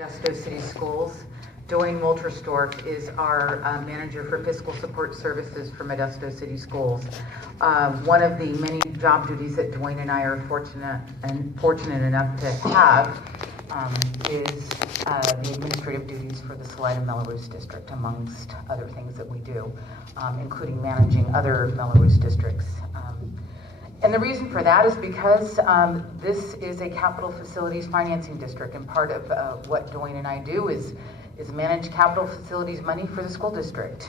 Modesto City Schools. Dwayne Wolterstorff is our manager for fiscal support services for Modesto City Schools. One of the many job duties that Dwayne and I are fortunate enough to have is the administrative duties for the Salida Mello Roos district, amongst other things that we do, including managing other Mello Roos districts. And the reason for that is because this is a capital facilities financing district, and part of what Dwayne and I do is manage capital facilities money for the school district.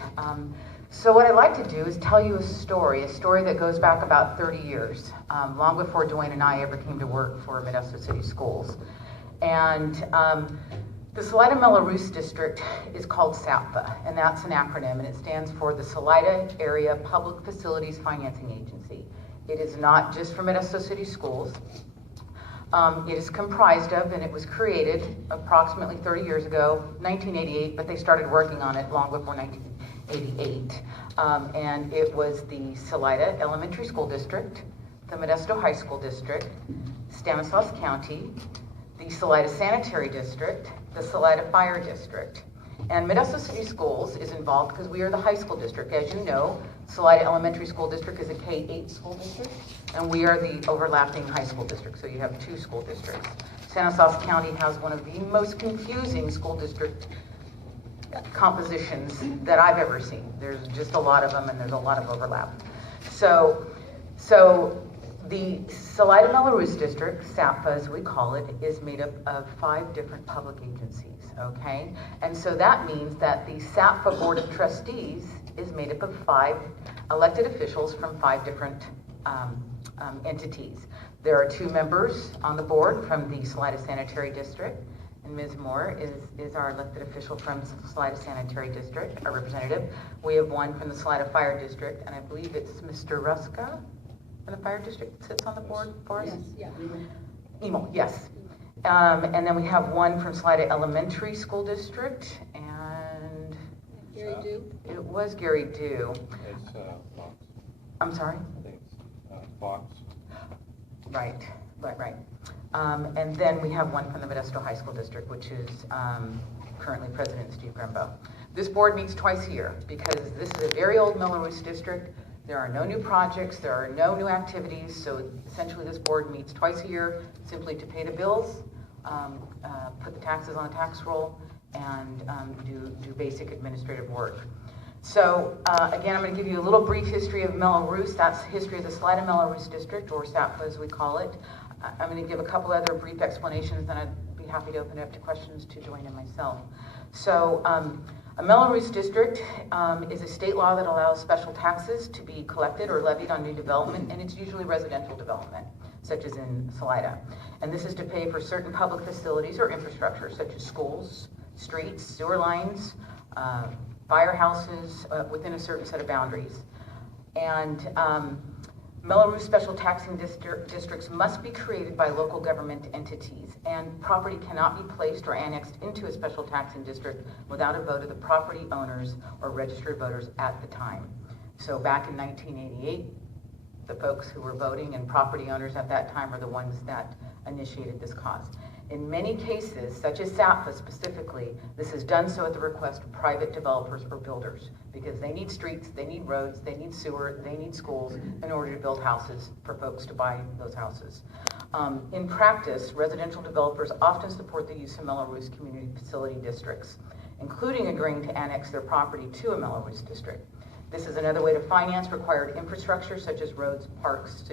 So what I'd like to do is tell you a story that goes back about 30 years, long before Dwayne and I ever came to work for Modesto City Schools. And the Salida Mello Roos district is called SAPFA, and that's an acronym, and it stands for the Salida Area Public Facilities Financing Agency. It is not just for Modesto City Schools. It is comprised of, and it was created approximately 30 years ago, 1988, but they started working on it long before 1988. And it was the Salida Elementary School District, the Modesto High School District, Stanislaus County, the Salida Sanitary District, the Salida Fire District. And Modesto City Schools is involved because we are the high school district. As you know, Salida Elementary School District is a K-8 school district, and we are the overlapping high school district, so you have two school districts. Stanislaus County has one of the most confusing school district compositions that I've ever seen. There's just a lot of them, and there's a lot of overlap. So the Salida Mello Roos district, SAPFA as we call it, is made up of 5 different public agencies, okay? And so that means that the SAPFA Board of Trustees is made up of 5 elected officials from 5 different entities. There are 2 members on the board from the Salida Sanitary District, and Ms. Moore is our elected official from Salida Sanitary District, our representative. We have one from the Salida Fire District, and I believe it's Mr. Ruska from the Fire District that sits on the board for us? Yes, yeah. Emo, yes. And then we have one from Salida Elementary School District, and Gary Dew? it was Gary Dew. It's Fox. I'm sorry? I think it's Fox. Right. And then we have one from the Modesto High School District, which is currently President Steve Grumbo. This board meets twice a year because this is a very old Mello Roos district. There are no new projects, there are no new activities, so essentially this board meets twice a year simply to pay the bills, put the taxes on the tax roll, and do basic administrative work. So again, I'm going to give you a little brief history of Mello Roos. That's history of the Salida Mello Roos district, or SAPFA as we call it. I'm going to give a couple other brief explanations, then I'd be happy to open it up to questions to Dwayne and myself. So a Mello Roos district is a state law that allows special taxes to be collected or levied on new development, and it's usually residential development, such as in Salida. And this is to pay for certain public facilities or infrastructure, such as schools, streets, sewer lines, firehouses, within a certain set of boundaries. And Mello Roos special taxing districts must be created by local government entities, and property cannot be placed or annexed into a special taxing district without a vote of the property owners or registered voters at the time. So back in 1988, the folks who were voting and property owners at that time are the ones that initiated this cause. In many cases, such as SAPFA specifically, this is done so at the request of private developers or builders because they need streets, they need roads, they need sewer, they need schools in order to build houses for folks to buy those houses. In practice, residential developers often support the use of Mello Roos community facility districts, including agreeing to annex their property to a Mello Roos district. This is another way to finance required infrastructure such as roads, parks,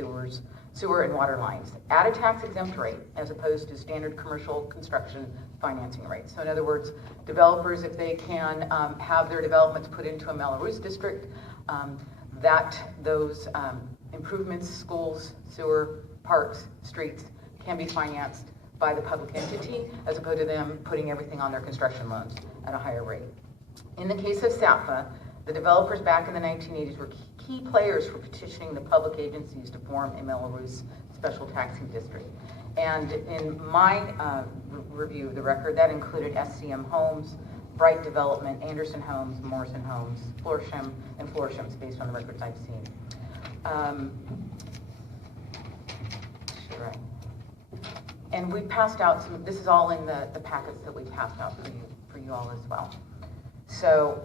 sewer and water lines at a tax-exempt rate as opposed to standard commercial construction financing rates. So in other words, developers, if they can have their developments put into a Mello Roos district, those improvements, schools, sewer, parks, streets, can be financed by the public entity as opposed to them putting everything on their construction loans at a higher rate. In the case of SAPFA, the developers back in the 1980s were key players for petitioning the public agencies to form a Mello Roos special taxing district. And in my review of the record, that included SCM Homes, Bright Development, Anderson Homes, Morrison Homes, Florsham, and Florsham's based on the records I've seen. And we passed out some, this is all in the packets that we passed out for you all as well. So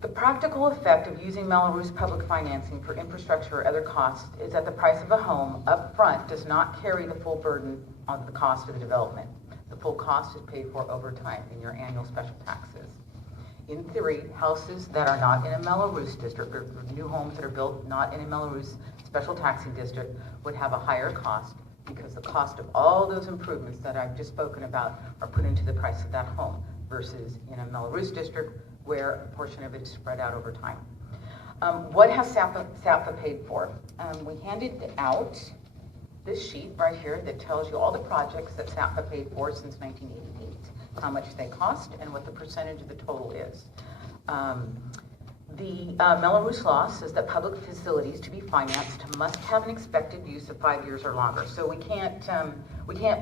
the practical effect of using Mello Roos public financing for infrastructure or other costs is that the price of a home up front does not carry the full burden on the cost of the development. The full cost is paid for over time in your annual special taxes. In theory, houses that are not in a Mello Roos district, or new homes that are built not in a Mello Roos special taxing district, would have a higher cost because the cost of all those improvements that I've just spoken about are put into the price of that home versus in a Mello Roos district where a portion of it is spread out over time. What has SAPA paid for? We handed out this sheet right here that tells you all the projects that SAPA paid for since 1988, how much they cost and what the percentage of the total is. The Mello Roos law says that public facilities to be financed must have an expected use of 5 years or longer. So we can't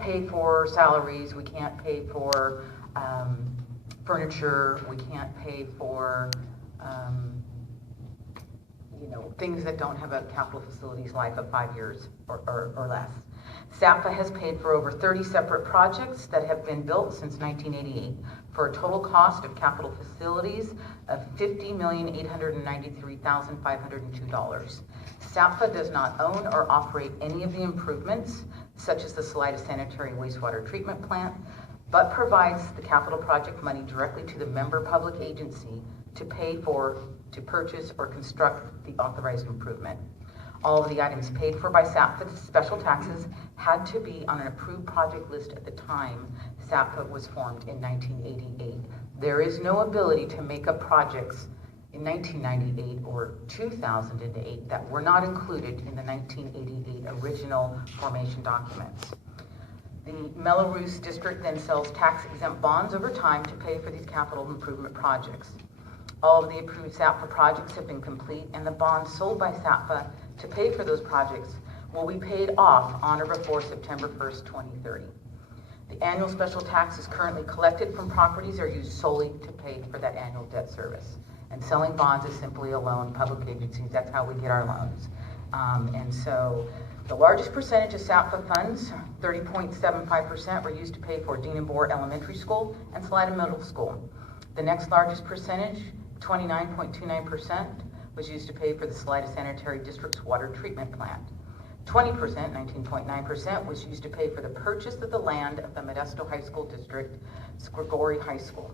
pay for salaries, we can't pay for furniture, we can't pay for things that don't have a capital facilities life of 5 years or less. SAPA has paid for over 30 separate projects that have been built since 1988 for a total cost of capital facilities of $50,893,502. SAPA does not own or operate any of the improvements, such as the Salida sanitary wastewater treatment plant, but provides the capital project money directly to the member public agency to pay for, to purchase, or construct the authorized improvement. All of the items paid for by SAPA special taxes had to be on an approved project list at the time SAPA was formed in 1988. There is no ability to make up projects in 1998 or 2008 that were not included in the 1988 original formation documents. The Mello Roos district then sells tax-exempt bonds over time to pay for these capital improvement projects. All of the approved SAPA projects have been complete, and the bonds sold by SAPA to pay for those projects will be paid off on or before September 1st, 2030. The annual special taxes currently collected from properties are used solely to pay for that annual debt service. And selling bonds is simply a loan. Public agencies, that's how we get our loans. And so the largest percentage of SAPA funds, 30.75%, were used to pay for Dean and Boer Elementary School and Salida Middle School. The next largest percentage, 29.29%, was used to pay for the Salida Sanitary District's water treatment plant. 20%, 19.9%, was used to pay for the purchase of the land of the Modesto High School District's Gregory High School.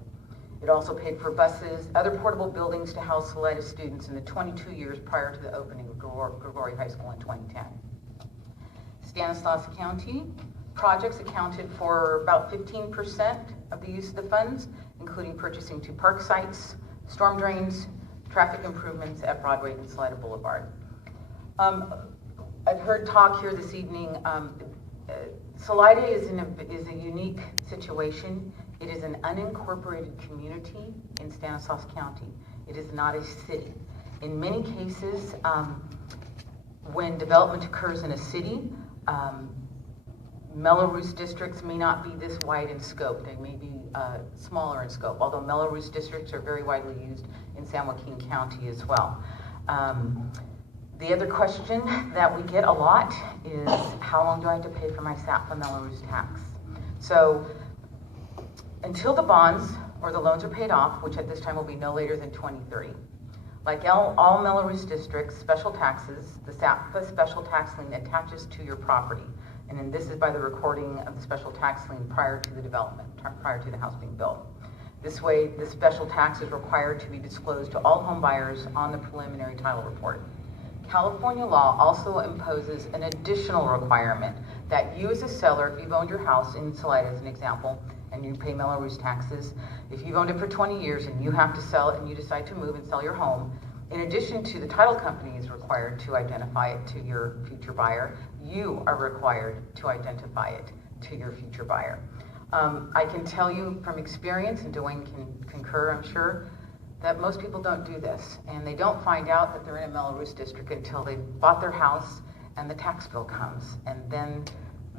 It also paid for buses, other portable buildings to house Salida students in the 22 years prior to the opening of Gregory High School in 2010. Stanislaus County projects accounted for about 15% of the use of the funds, including purchasing 2 park sites, storm drains, traffic improvements at Broadway and Salida Boulevard. I've heard talk here this evening. Salida is a unique situation. It is an unincorporated community in Stanislaus County. It is not a city. In many cases, when development occurs in a city, Mello Roos districts may not be this wide in scope. They may be smaller in scope, although Mello Roos districts are very widely used in San Joaquin County as well. The other question that we get a lot is, how long do I have to pay for my SAPA Mello Roos tax? So until the bonds or the loans are paid off, which at this time will be no later than 2030, like all Mello Roos districts, special taxes, the SAPA special tax lien attaches to your property. And then this is by the recording of the special tax lien prior to the development, prior to the house being built. This way, the special tax is required to be disclosed to all home buyers on the preliminary title report. California law also imposes an additional requirement that you as a seller, if you've owned your house in Salida as an example, and you pay Mello Roos taxes, if you've owned it for 20 years and you have to sell it and you decide to move and sell your home, in addition to the title company is required to identify it to your future buyer, you are required to identify it to your future buyer. I can tell you from experience, and Dwayne can concur, I'm sure, that most people don't do this, and they don't find out that they're in a Mello Roos district until they bought their house and the tax bill comes, and then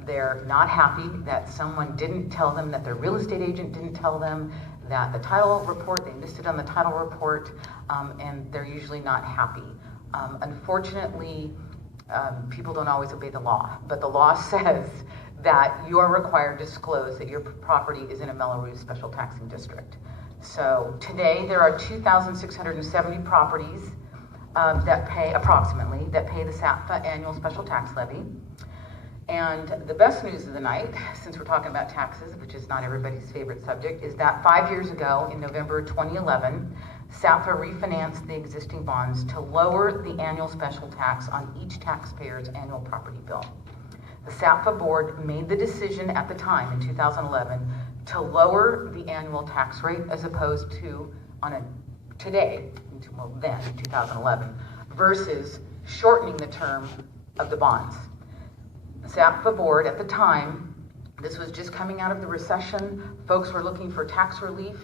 they're not happy that someone didn't tell them, that their real estate agent didn't tell them, that the title report, they missed it on the title report, and they're usually not happy. Unfortunately, people don't always obey the law, but the law says that you are required to disclose that your property is in a Mello Roos special taxing district. So today there are 2,670 properties that pay the SAPFA annual special tax levy. And the best news of the night, since we're talking about taxes, which is not everybody's favorite subject, is that 5 years ago, in November 2011, SAPFA refinanced the existing bonds to lower the annual special tax on each taxpayer's annual property bill. The SAPFA board made the decision at the time, in 2011, to lower the annual tax rate as opposed to, then, 2011, versus shortening the term of the bonds. The SAPFA board at the time, this was just coming out of the recession, folks were looking for tax relief.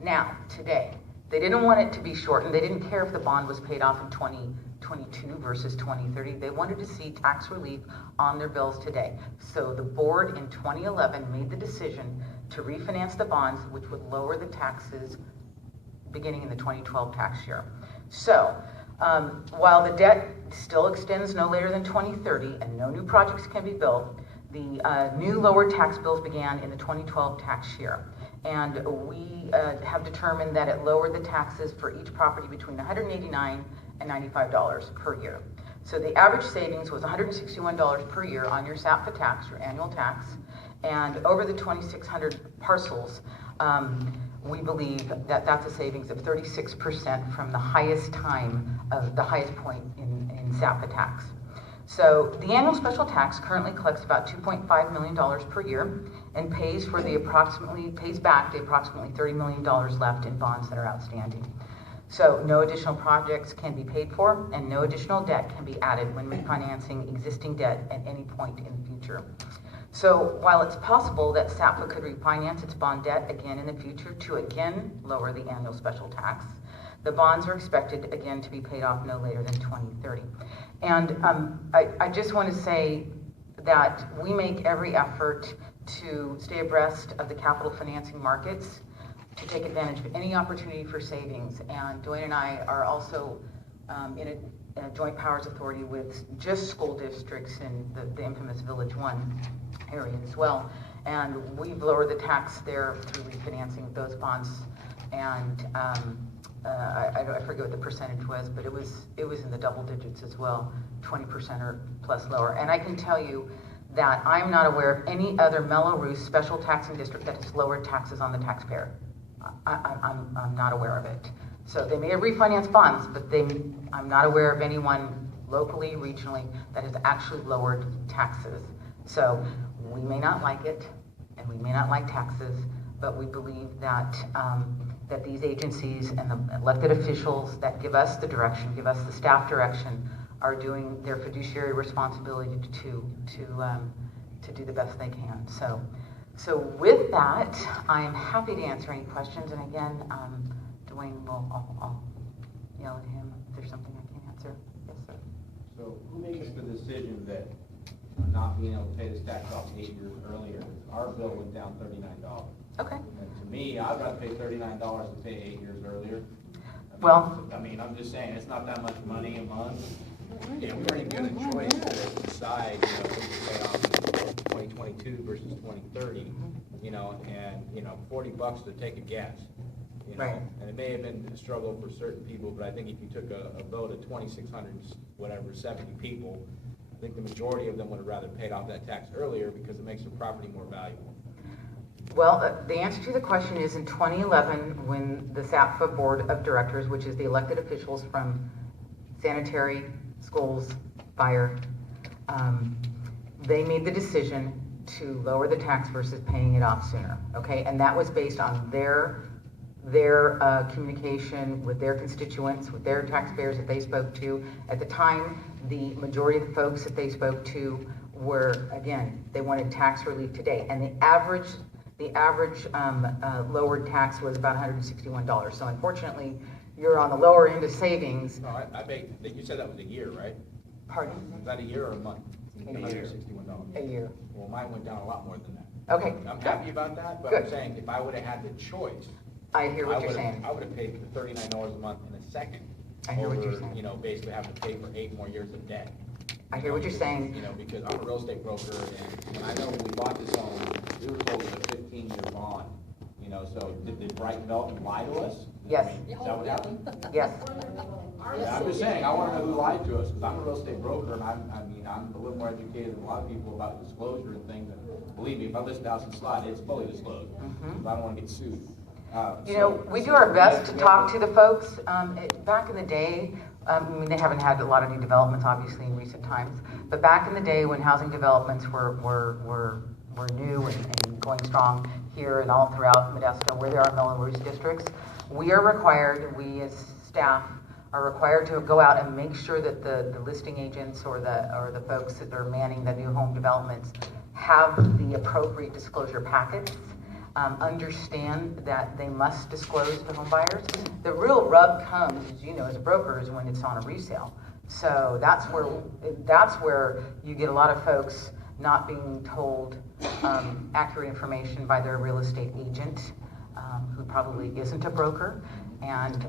Now, today, they didn't want it to be shortened. They didn't care if the bond was paid off in 2022 versus 2030. They wanted to see tax relief on their bills today. So the board in 2011 made the decision to refinance the bonds, which would lower the taxes beginning in the 2012 tax year. So while the debt still extends no later than 2030 and no new projects can be built, the new lower tax bills began in the 2012 tax year. And we have determined that it lowered the taxes for each property between $189 and $95 per year. So the average savings was $161 per year on your SAPFA tax, your annual tax, and over the 2,600 parcels, we believe that that's a savings of 36% from the highest time of the highest point in SAPFA tax. So the annual special tax currently collects about $2.5 million per year and pays back the approximately $30 million left in bonds that are outstanding. So no additional projects can be paid for and no additional debt can be added when refinancing existing debt at any point in the future. So while it's possible that SAPFA could refinance its bond debt again in the future to again lower the annual special tax, the bonds are expected again to be paid off no later than 2030. And I just want to say that we make every effort to stay abreast of the capital financing markets, to take advantage of any opportunity for savings. And Dwayne and I are also in a joint powers authority with just school districts in the infamous Village 1 area as well. And we've lowered the tax there through refinancing of those bonds. And I forget what the percentage was, but it was in the double digits as well, 20% or plus lower. And I can tell you that I'm not aware of any other Mello Roos special taxing district that has lowered taxes on the taxpayer. I'm not aware of it. So they may have refinanced bonds, but I'm not aware of anyone locally, regionally, that has actually lowered taxes. So we may not like it, and we may not like taxes, but we believe that that these agencies and the elected officials that give us the direction, give us the staff direction, are doing their fiduciary responsibility to do the best they can. So with that, I am happy to answer any questions. And again, Dwayne I'll yell at him if there's something I can't answer. Yes, sir. So who makes the decision that not being able to pay this tax off 8 years earlier? Our bill went down $39. Okay. And to me, I'd rather pay $39 to pay 8 years earlier. Well, I mean, I'm just saying, it's not that much money a month. Yeah, we weren't given a choice to decide, if we could pay off in 2022 versus 2030, and, $40 to take a guess. Right. And it may have been a struggle for certain people, but I think if you took a vote of 2,600, 70 people, I think the majority of them would have rather paid off that tax earlier because it makes their property more valuable. well, the answer to the question is in 2011, when the SAPFA Board of Directors, which is the elected officials from sanitary, schools, fire, they made the decision to lower the tax versus paying it off sooner, okay? And that was based on their communication with their constituents, with their taxpayers that they spoke to. At the time, the majority of the folks that they spoke to were, again, they wanted tax relief today. And the average lowered tax was about $161. So unfortunately, you're on the lower end of savings. No, you said that was a year, right? Pardon? Was that a year or a month? A year. $161. A year. Well, mine went down a lot more than that. Okay. I'm happy about that, but Good. I'm saying if I would have had the choice, I hear what you're saying. I would have paid the $39 a month in a second. I hear what you're saying. Basically having to pay for 8 more years of debt. I hear what you're saying. You know, because I'm a real estate broker, and I know when we bought this home, we were told it was a 15-year bond. You know, so did Bright Development lie to us? Yes. I mean, is that what happened? Yes. Yeah, I'm just saying, I want to know who lied to us, because I'm a real estate broker, and I'm a little more educated than a lot of people about disclosure and things, and believe me, if I list the house and slide, it's fully disclosed, because I don't want to get sued. You know, we do our best to talk to the folks. Back in the day, I mean, they haven't had a lot of new developments, obviously, in recent times, but back in the day when housing developments were new and going strong here and all throughout Modesto, where there are Mello Roos districts, we are required, we as staff are required to go out and make sure that the listing agents or the folks that are manning the new home developments have the appropriate disclosure packets, understand that they must disclose to home buyers. The real rub comes, as you know, as a broker, is when it's on a resale. So that's where you get a lot of folks not being told accurate information by their real estate agent, who probably isn't a broker. And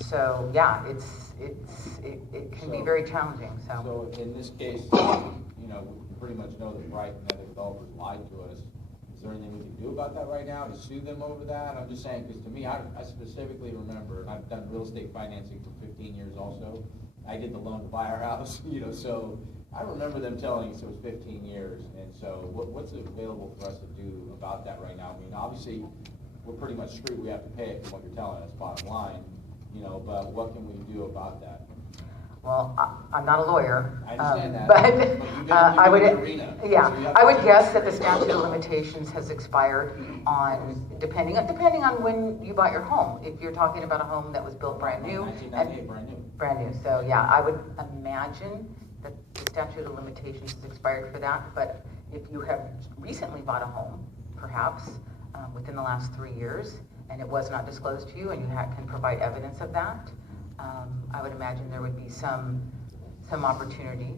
so, yeah, it can be very challenging. So in this case, you know, we pretty much know that Bright and other developers lied to us. Is there anything we can do about that right now, to sue them over that? I'm just saying, because to me, I specifically remember, and I've done real estate financing for 15 years also. I did the loan to buy our house, you know, so I remember them telling us it was 15 years. And so what's available for us to do about that right now? I mean, obviously, we're pretty much screwed. We have to pay it from what you're telling us, bottom line, you know, but what can we do about that? Well, I'm not a lawyer. I understand that. But I would, I would guess that the statute of limitations has expired on, depending on when you bought your home. If you're talking about a home that was built brand new. 1998, brand new. Brand new, so yeah, I would imagine that the statute of limitations has expired for that, but if you have recently bought a home, perhaps, within the last 3 years, and it was not disclosed to you, and you can provide evidence of that, I would imagine there would be some opportunity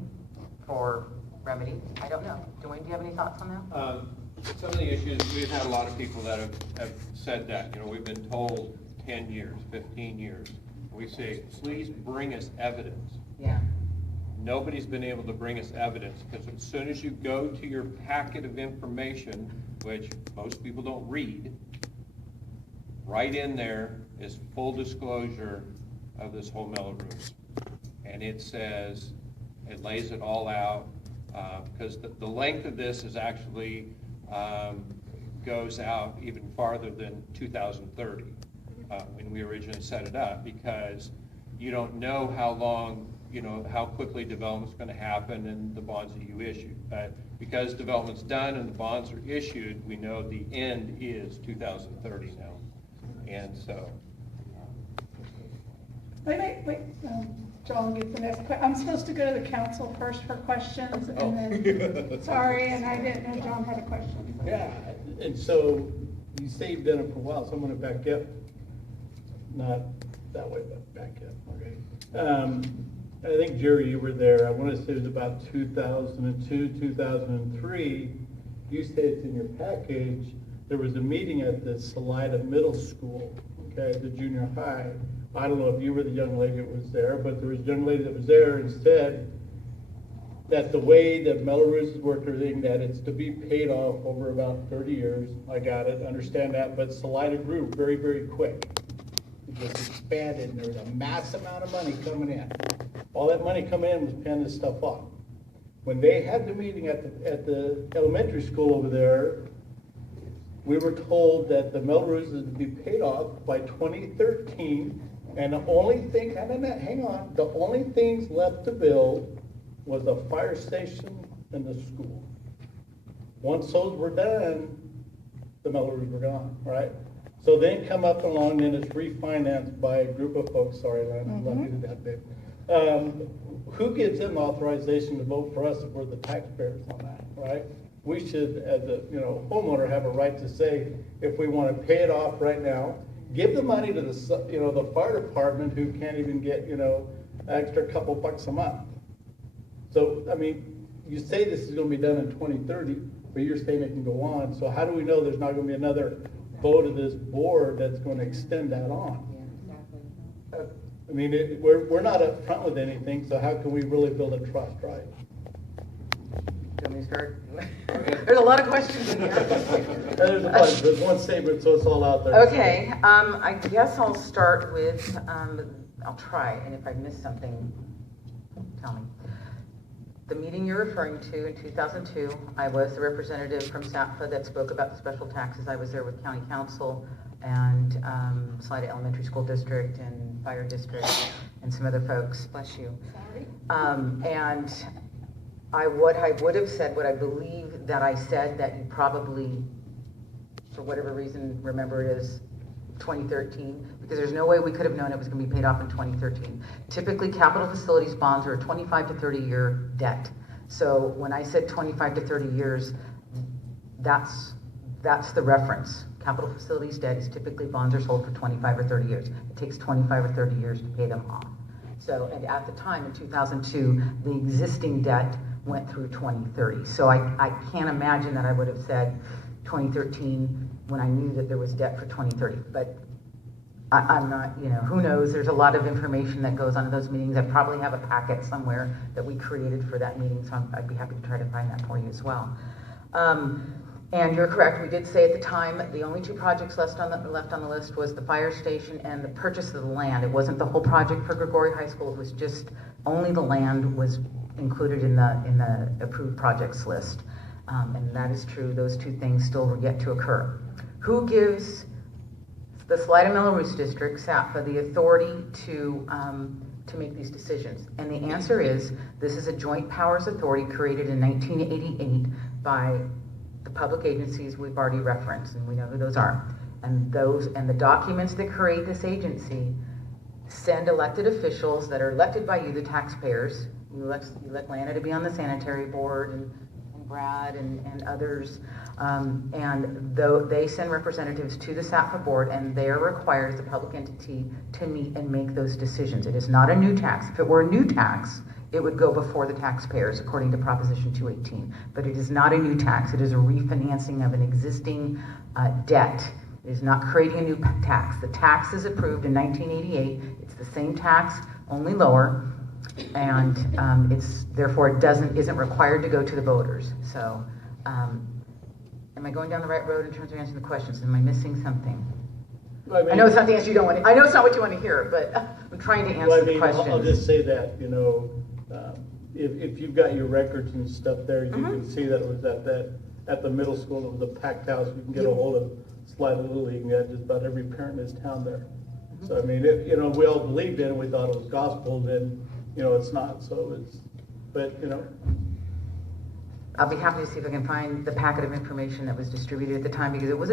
for remedy. I don't know. Dwayne, do you have any thoughts on that? Some of the issues, we've had a lot of people that have said that, you know, we've been told 10 years, 15 years. We say, please bring us evidence. Yeah. Nobody's been able to bring us evidence, because as soon as you go to your packet of information, which most people don't read, right in there is full disclosure of this whole Mello Roos. And it says, it lays it all out, because the length of this is actually goes out even farther than 2030 when we originally set it up, because you don't know how long, you know, how quickly development's going to happen and the bonds that you issue. But because development's done and the bonds are issued, we know the end is 2030 now. And so. Wait, John gets the next question. I'm supposed to go to the council first for questions, and then, sorry, and I didn't know John had a question. Yeah, and so you say you've done it for a while, so I'm gonna back up. Not that way, but back up, okay? I think, Jerry, you were there. I want to say it was about 2002, 2003. You said it's in your package. There was a meeting at the Salida Middle School, okay, the junior high. I don't know if you were the young lady that was there, but there was a young lady that was there and said that the way that Mello Roos has worked everything, that it's to be paid off over about 30 years. I got it, understand that, but Salida grew very, very quick. It just expanded, and there was a mass amount of money coming in. All that money coming in was paying this stuff off. When they had the meeting at the elementary school over there, we were told that the Mello Roos is to be paid off by 2013, and the only thing, hang on, the only things left to build was a fire station and the school. Once those were done, the Mello Roos were gone, right? So then come up along, and it's refinanced by a group of folks, sorry, Len, I love you to that big. Who gives them authorization to vote for us if we're the taxpayers on that, right? We should, as a homeowner, have a right to say if we want to pay it off right now, give the money to the the fire department who can't even get an extra couple bucks a month. So I mean, you say this is going to be done in 2030, but you're saying it can go on. So how do we know there's not going to be another vote of this board that's going to extend that on? Yeah, exactly. I mean, we're not up front with anything, so how can we really build a trust, right? want me to start? There's a lot of questions in here. There's a bunch, there's one statement, so it's all out there. Okay, I guess I'll start with, I'll try, and if I miss something, tell me. The meeting you're referring to in 2002, I was the representative from SAPFA that spoke about the special taxes. I was there with County Council and Salida Elementary School District and Fire District and some other folks. Bless you. Sorry. And what I would have said, what I believe that I said that you probably, for whatever reason, remember it as 2013, because there's no way we could have known it was going to be paid off in 2013. Typically, capital facilities bonds are a 25 to 30 year debt. So when I said 25 to 30 years, that's the reference. Capital facilities debt is typically bonds are sold for 25 or 30 years. It takes 25 or 30 years to pay them off. So, and at the time in 2002, the existing debt went through 2030. So I can't imagine that I would have said 2013 when I knew that there was debt for 2030. But I'm not, who knows? There's a lot of information that goes on in those meetings. I probably have a packet somewhere that we created for that meeting, so I'd be happy to try to find that for you as well. And you're correct, we did say at the time, the only two projects left on the list was the fire station and the purchase of the land. It wasn't the whole project for Grigori High School, it was just only the land was included in the approved projects list. And that is true, those two things still were yet to occur. Who gives the Salida Mello Roos District, SAPFA, the authority to make these decisions? And the answer is, this is a joint powers authority created in 1988 by the public agencies we've already referenced, and we know who those are. And the documents that create this agency send elected officials that are elected by you, the taxpayers. You elect Lana to be on the sanitary board, and Brad and others, and though they send representatives to the SAPFA board, and they are required as a public entity to meet and make those decisions. It is not a new tax. If it were a new tax, it would go before the taxpayers according to Proposition 218. But it is not a new tax. It is a refinancing of an existing debt. It is not creating a new tax. The tax is approved in 1988. It's the same tax, only lower, and therefore it isn't required to go to the voters. So, am I going down the right road in terms of answering the questions? Am I missing something? Well, I know it's not the answer you don't want. I know it's not what you want to hear, but I'm trying to answer the question. I'll just say that, if you've got your records and stuff there, you can see that it was at the middle school, it was a packed house. You can get a hold of Salida Little League, and just about every parent in this town there. So I mean, we all believed in it, we thought it was gospel, then it's not. So but I'll be happy to see if I can find the packet of information that was distributed at the time, because that was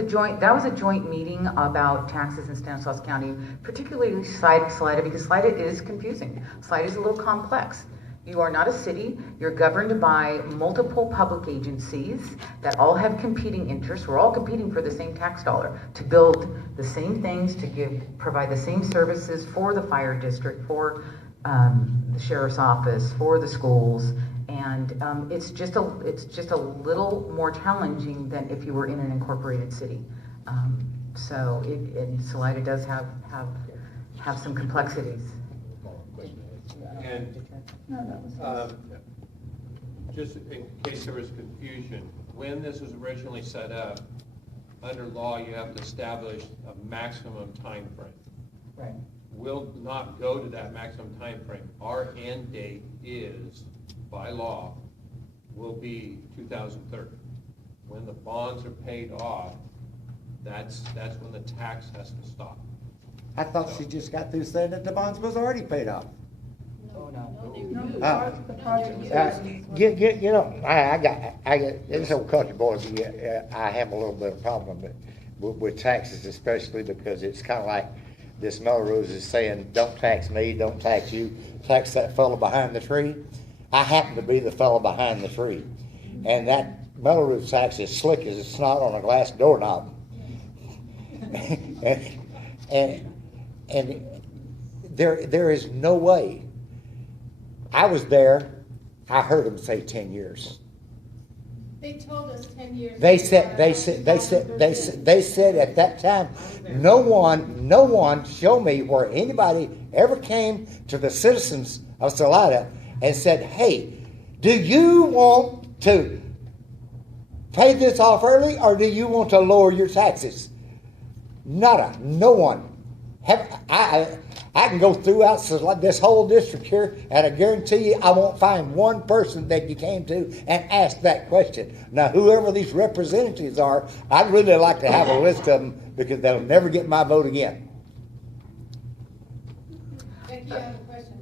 a joint meeting about taxes in Stanislaus County, particularly Salida, because Salida is confusing. Salida is a little complex. You are not a city. You're governed by multiple public agencies that all have competing interests. We're all competing for the same tax dollar to build the same things, to provide the same services for the fire district, for the sheriff's office, for the schools. And it's just a little more challenging than if you were in an incorporated city. So Salida does have some complexities. And just in case there was confusion, when this was originally set up, under law, you have to establish a maximum time frame. Right. We'll not go to that maximum time frame. Our end date is, by law, will be 2030. When the bonds are paid off, that's when the tax has to stop. I thought she just got through saying that the bonds was already paid off. Oh, no. The project. This old country boys, I have a little bit of problem with taxes, especially because it's kind of like this Mello Roos is saying, don't tax me, don't tax you, tax that fellow behind the tree. I happen to be the fellow behind the tree. And that Mello Roos tax is slick as it's snot on a glass doorknob. and there is no way. I was there. I heard them say 10 years. They told us 10 years. They said at that time, no one showed me where anybody ever came to the citizens of Salida and said, hey, do you want to pay this off early, or do you want to lower your taxes? Nada, no one. I can go throughout this whole district here, and I guarantee you I won't find one person that you came to and asked that question. Now, whoever these representatives are, I'd really like to have a list of them, because they'll never get my vote again. Becky, I have a question.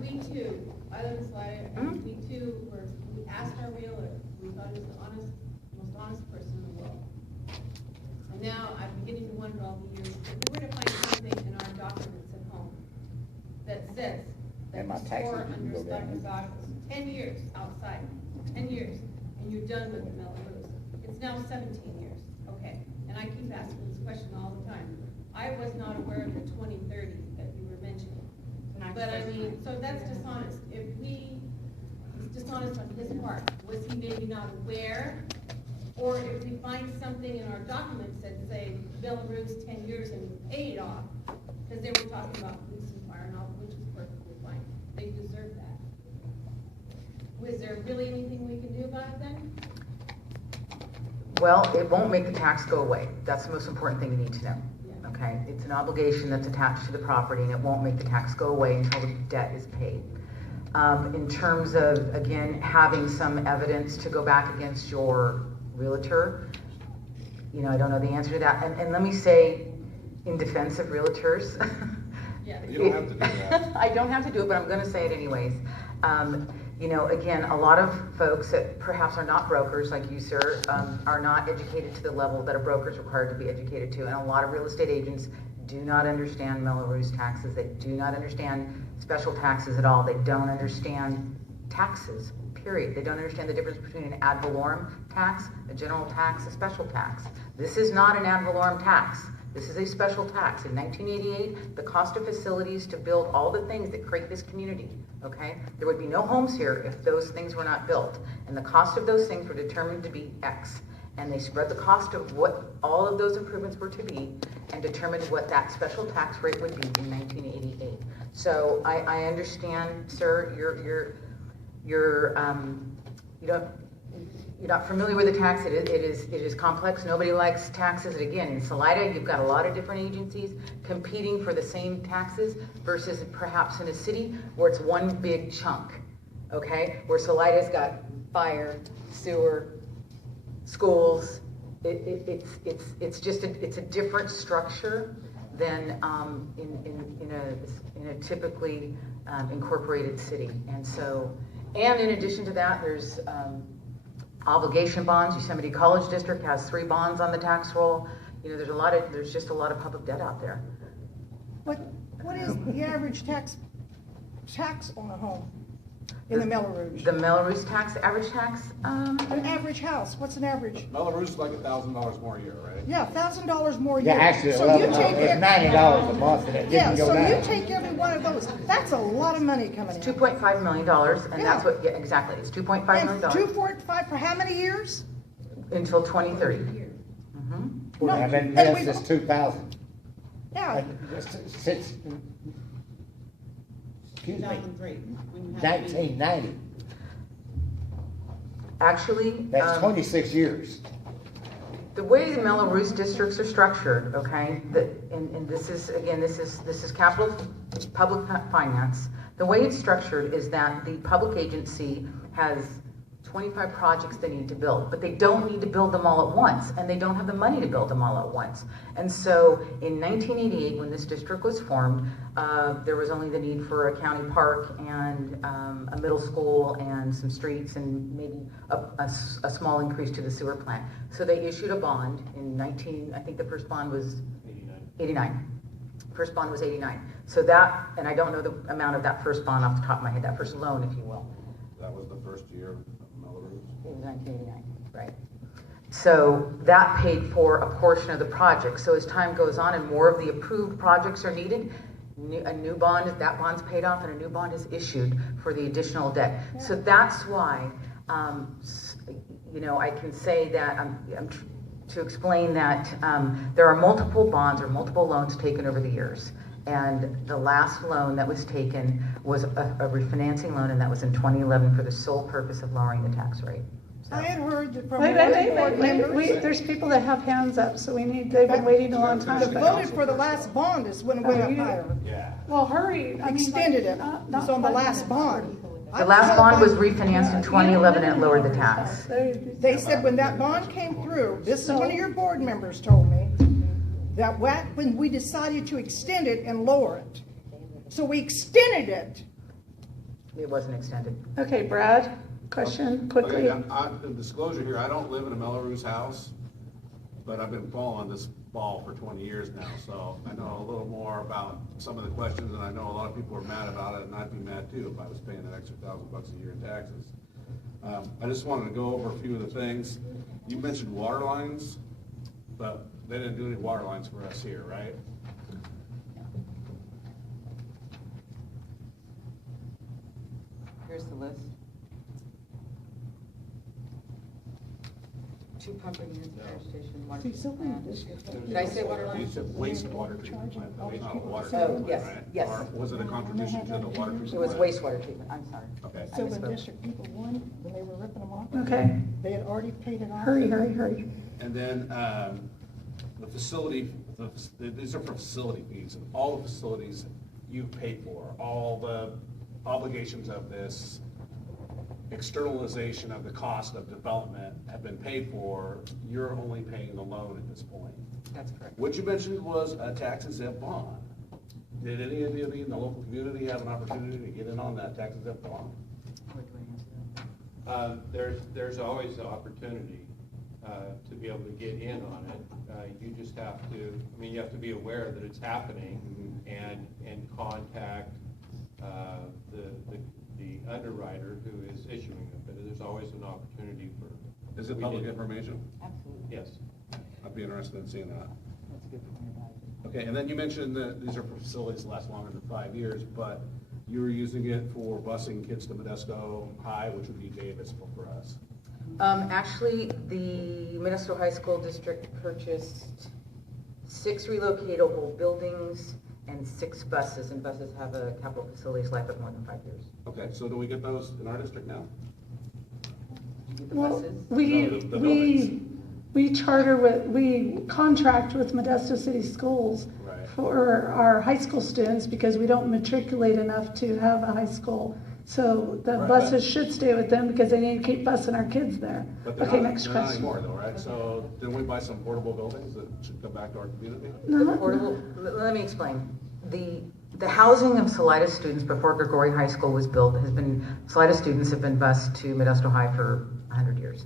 We too, I live in Salida, and we too we asked our realtor, we thought he was the most honest person in the world. And now I'm beginning to wonder all the years, if we were to find something in our documents at home that says that And my you taxes swore didn't under go down. Stockton Goggles, 10 years outside, 10 years, and you're done with the Mello Roos. It's now 17 years, okay? And I keep asking this question all the time. I was not aware of the 2030 that you were mentioning. But I mean, so that's dishonest. It's dishonest on his part. Was he maybe not aware? Or if we find something in our documents that say Mello Roos 10 years and we paid it off, because they were talking about police and fire and all, which is perfectly fine. They deserve that. Was there really anything we can do about it then? Well, it won't make the tax go away. That's the most important thing you need to know. Yeah. Okay? It's an obligation that's attached to the property, and it won't make the tax go away until the debt is paid. In terms of, again, having some evidence to go back against your realtor, I don't know the answer to that. And let me say, in defense of realtors, Yeah. You don't have to do that. I don't have to do it, but I'm going to say it anyways. Again, a lot of folks that perhaps are not brokers like you, sir, are not educated to the level that a broker is required to be educated to. And a lot of real estate agents do not understand Mello Roos taxes. They do not understand special taxes at all. They don't understand taxes, period. They don't understand the difference between an ad valorem tax, a general tax, a special tax. This is not an ad valorem tax. This is a special tax. In 1988, the cost of facilities to build all the things that create this community, okay? There would be no homes here if those things were not built. And the cost of those things were determined to be X. And they spread the cost of what all of those improvements were to be and determined what that special tax rate would be in 1988. So I understand, sir, you're not familiar with the tax. It is complex. Nobody likes taxes. And again, in Salida, you've got a lot of different agencies competing for the same taxes versus perhaps in a city where it's one big chunk, okay? Where Salida's got fire, sewer, schools. It's a different structure than in a typically incorporated city. And in addition to that, there's obligation bonds. Yosemite College District has 3 bonds on the tax roll. There's just a lot of public debt out there. What is the average tax on a home in the Mello Roos? The Mello Roos tax, average tax, An average house, what's an average? Mello Roos is like $1,000 more a year, right? Yeah, $1,000 more a year. Yeah, actually, So you it's take it- $90 a month, and it Yeah, didn't go so down. you take every one of those, that's a lot of money coming in. $2.5 million, and that's what, yeah, exactly, it's $2.5 million And 2.5 for how many years? until 2030. No, I've been and there we- since 2000. Yeah, Since, excuse me, 1990. Actually, That's 26 years. the way the Mello Roos districts are structured, okay, and this is capital public finance. The way it's structured is that the public agency has 25 projects they need to build, but they don't need to build them all at once, and they don't have the money to build them all at once. And so in 1988, when this district was formed, there was only the need for a county park and a middle school and some streets and maybe a small increase to the sewer plant. So they issued a bond in I think the first bond was 89. First bond was 89. So that, and I don't know the amount of that first bond off the top of my head, that first loan, if you will. That was the first year of Mello Roos. It was 1989, right. So that paid for a portion of the project. So as time goes on and more of the approved projects are needed, a new bond, that bond's paid off and a new bond is issued for the additional debt. So that's why, I can say that, to explain that there are multiple bonds or multiple loans taken over the years. And the last loan that was taken was a refinancing loan, and that was in 2011 for the sole purpose of lowering the tax rate. So- I had heard that from Wait, one wait, board wait, wait, members. wait, there's people that have hands up, so they've been waiting a long time. The but- voted for the last bond is when it went up you- higher. Well, hurry. I mean, Extended it. not- It's not on the 5 last minutes. bond. The last bond was refinanced in Yeah, 2011 you and it lowered the tax. They said when that bond came through, this is one of your board members told me, that when we decided to extend it and lower it. So we extended it. It wasn't extended. Okay, Brad, question quickly. Okay, the disclosure here, I don't live in a Mello Roos house, but I've been following this ball for 20 years now, so I know a little more about some of the questions, and I know a lot of people are mad about it, and I'd be mad too if I was paying an extra $1,000 a year in taxes. I just wanted to go over a few of the things. You mentioned water lines, but they didn't do any water lines for us here, right? Here's the list. 2 pumping units, fire station, water treatment plant. Did I say water You line? said wastewater treatment plant, though, it's not a water Oh, treatment yes, plant, right? yes. Or was it a contribution to the water treatment It was plant? wastewater treatment, I'm sorry. Okay. So when misspoke. District People won, when they were ripping them off, Okay, they had already paid it off. hurry, hurry, hurry. And then, the facility, these are for facility fees, and all the facilities you've paid for, all the obligations of this externalization of the cost of development have been paid for, you're only paying the loan at this point. That's correct. What you mentioned was a tax exempt bond. Did any of you in the local community have an opportunity to get in on that tax exempt bond? What do I answer that? There's always the opportunity to be able to get in on it. You just have to, you have to be aware that it's happening and contact the underwriter who is issuing it. But there's always an opportunity for. Is it public information? Absolutely. Yes. I'd be interested in seeing that. That's a good point. Okay, and then you mentioned that these are for facilities that last longer than 5 years, but you were using it for busing kids to Modesto High, which would be Davis for us. Actually, the Modesto High School District purchased 6 relocatable buildings and 6 buses, and buses have a capital facilities life of more than 5 years. Okay, so do we get those in our district now? You get the Well, buses? The buildings. we contract with Modesto City Schools Right. for our high school students because we don't matriculate enough to have a high school. So the Right, buses but- should stay with them because they need to keep busing our kids there. But they're Okay, not, next they're not question. anymore though, right? So didn't we buy some portable buildings that should come back to our community? The portable, let me explain. The housing of Salida students before Gregory High School was built Salida students have been bused to Modesto High for 100 years.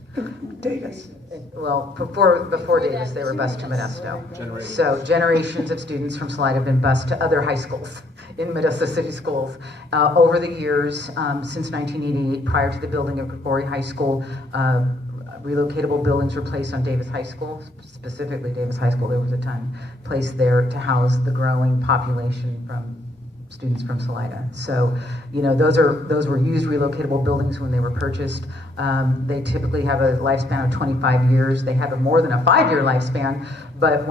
Davis. Well, before Davis, they were bused to Modesto. So generations of students from Salida have been bused to other high schools in Modesto City Schools. Over the years, since 1988, prior to the building of Gregory High School, relocatable buildings were placed on Davis High School, specifically Davis High School. There was a ton placed there to house the growing population from students from Salida. So, those were used relocatable buildings when they were purchased. They typically have a lifespan of 25 years. They have more than a 5-year lifespan, but